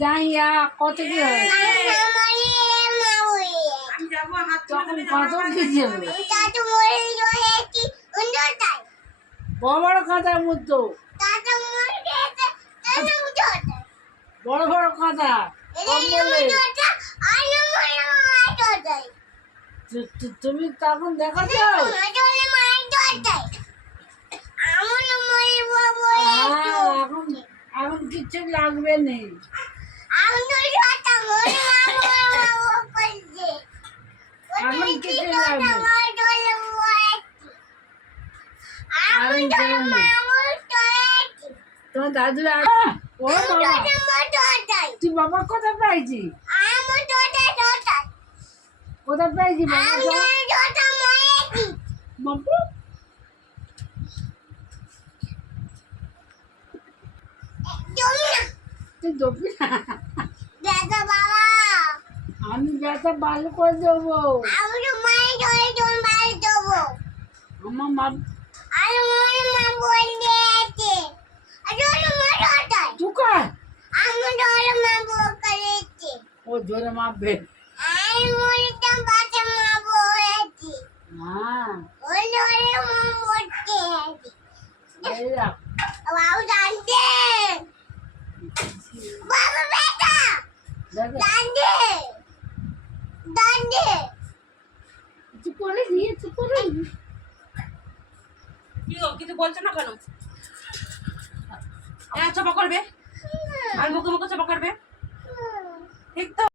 যাইয়া কত কি হয় তখন কত কি যাবে বড় বড় কাঁথার মতো বড় বড় কাঁথা তুমি তখন দেখাচ্ছ এখন এখন কিচ্ছু লাগবে নেই এখন কিছু লাগবে তোমার দাদু ও বাবা তুই বাবা কোথায় পাইছি কোথায় পাইছি বাবা তুই দেবি না আমি ব্যথা ভালো করে দেবো আমার মা ও জোরে মাপবে কিছু বলছো না কেন? চাপা করবে আর মুখে মুখে চাপা করবে ঠিক তো।